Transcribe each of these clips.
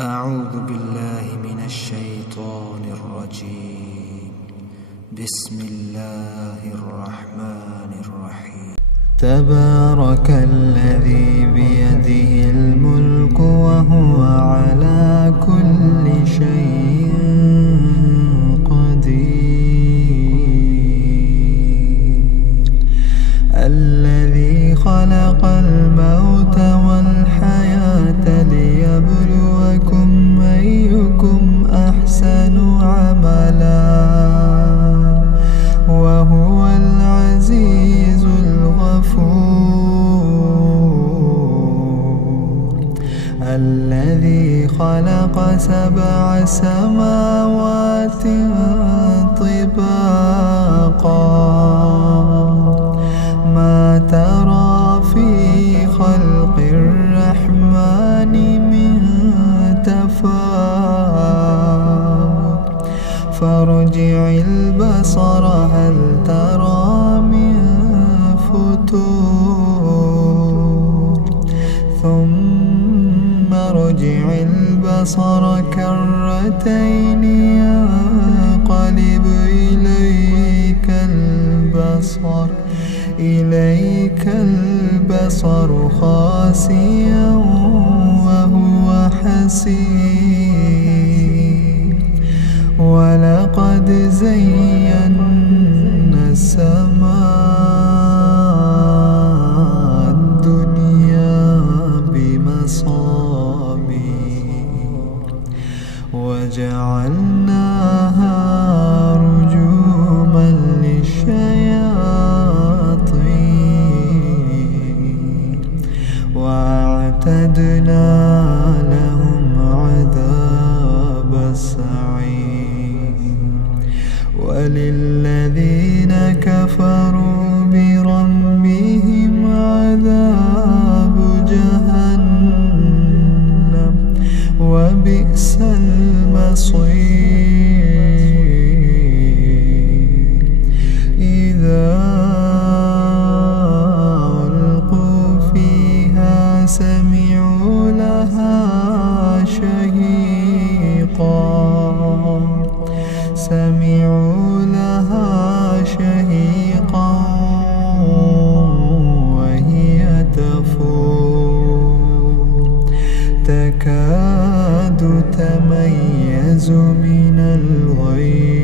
أعوذ بالله من الشيطان الرجيم. بسم الله الرحمن الرحيم. تبارك الذي بيده الملك وهو على كل شيء قدير. الذي خلق الموت والحياة ليبلوكم أيكم أحسن عملا وهو العزيز الغفور. الذي خلق 7 سماوات طباقا ما ترى في خلق الرحمن من تفاوت فارجع البصر هل ترى من فتور ثم ارجع البصر كرتين ينقلب إليك البصر خاسئا وهو حسير. ولقد زينا السماء الدنيا بمصابيح وجعلناها رجوما للشياطين وأعتدنا لهم عذاب السعير. وللذين كفروا بربهم عذاب جهنم وبئس المصير. إذا ألقوا فيها سمعوا لها شهيقا وهي تفور تكاد تميز من الغيظ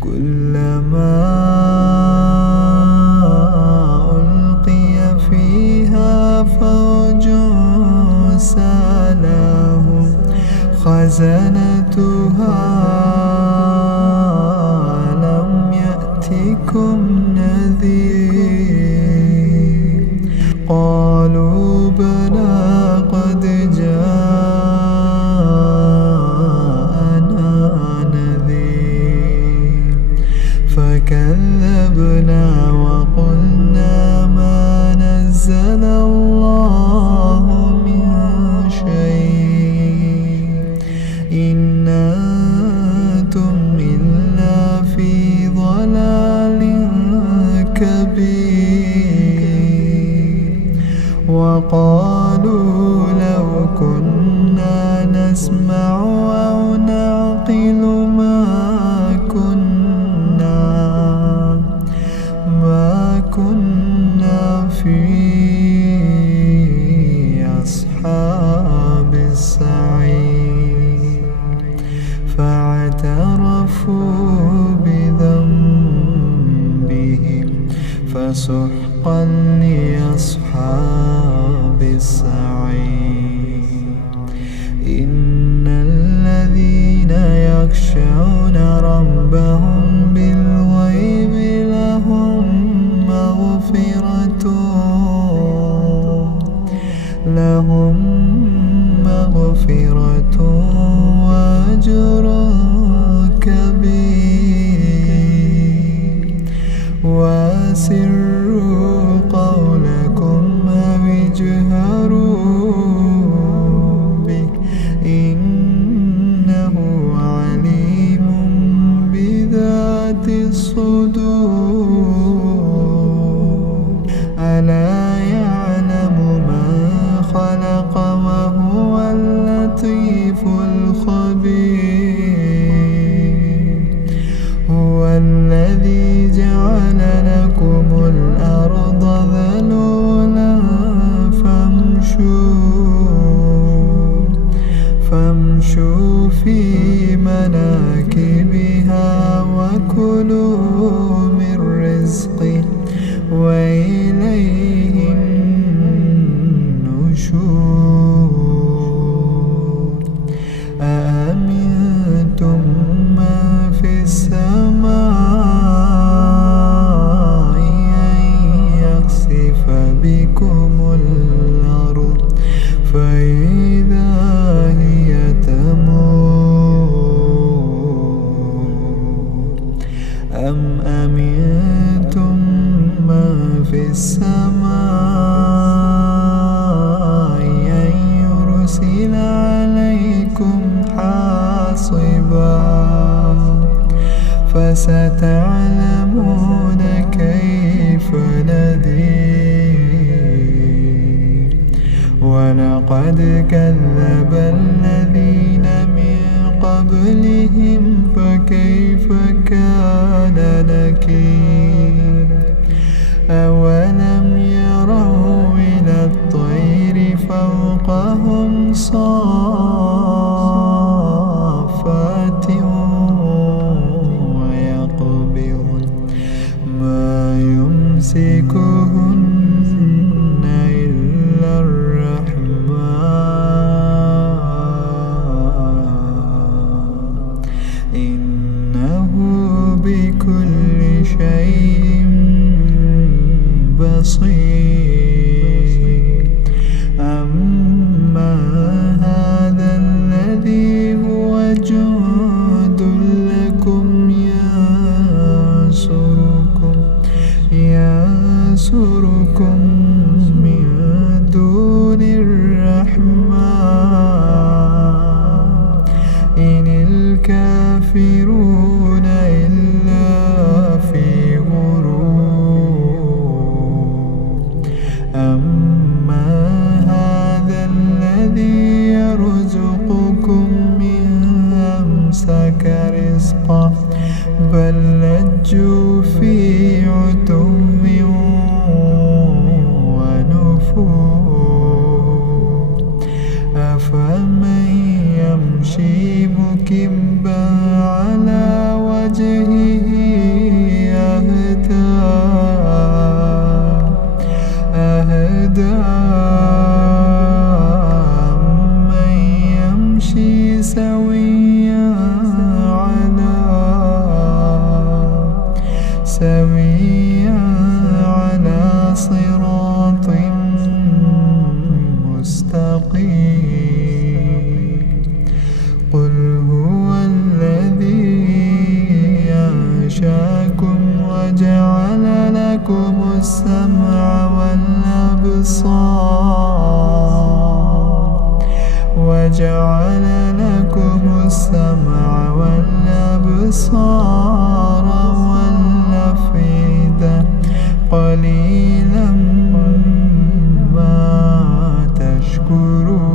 كلما ألقي فيها فوج سألهم خزنتها ألم يأتكم نذير قالوا بلى قد جاءنا نذير فكذبنا وقلنا ما نزل الله من شيء إن أنتم إلا في ضلال كبير. وقالوا لو كنا نسمع أو نعقل ما كنا في أصحاب السعير. فاعترفوا بذنبهم فسحقا لأصحاب السعير. إن الذين يخشون ربهم بالغيب لهم مغفرة وأجر كبير. وأسروا قولكم أو اجهروا به إنه عليم بذات الصدور. ألا يعلم من خلق اللطيف الخبير. هو الذي جعل لكم الأرض ذلولا فامشوا في مناكبها وكلوا من رزقه وإليه النشور. أأمنتم من في السماء أن يخسف بكم الأرض فإذا هي تمور، أم أمنتم من في السماء أن يرسل عليكم حاصبا فستعلمون كيف نذير. ولقد كذب الذين من قبلهم فكيف كان نكير. أولم يروا إلى الطير فوقهم صافات ويقبضن ما يمسكهن إلا الرحمن إنه بكل شيء بصير. أما هذا الذي هو جند لكم ينصركم من دون الرحمن إن الكافرون إلا في غرور. أما هذا الذي يرزقكم من أمسك رزقه بل لجوا في عتو ونفور. أفمن يمشي مكبا على وجهه أهدى أمن يمشي سويا على صراط مستقيم. قل هو الذي أنشأكم وجعل لكم السمع والأبصار والأفئدة قليلا ما تشكرون.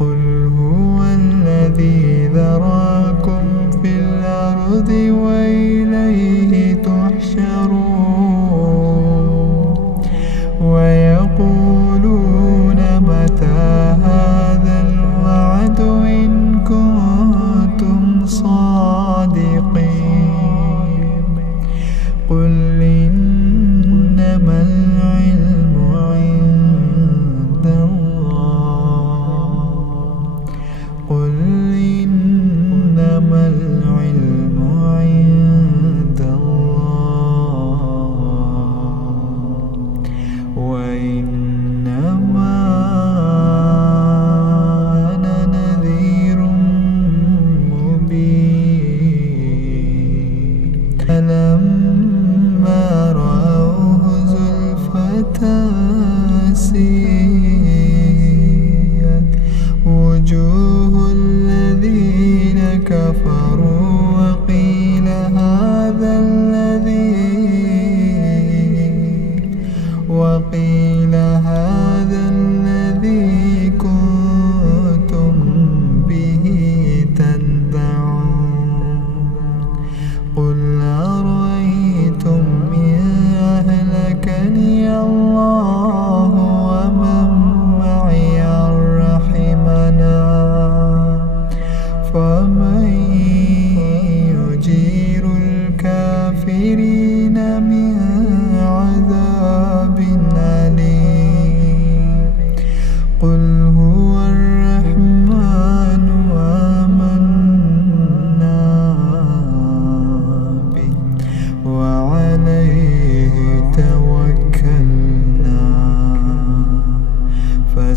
قل هو الذي ذراكم في الأرض وإليه تحشرون. ويقولون متى هذا الوعد إن كنتم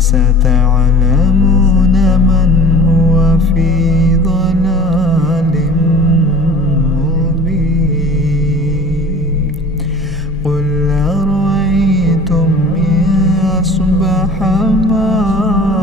فستعلمون من هو في ضلال مبين قل أرأيتم إن أصبح ماؤكم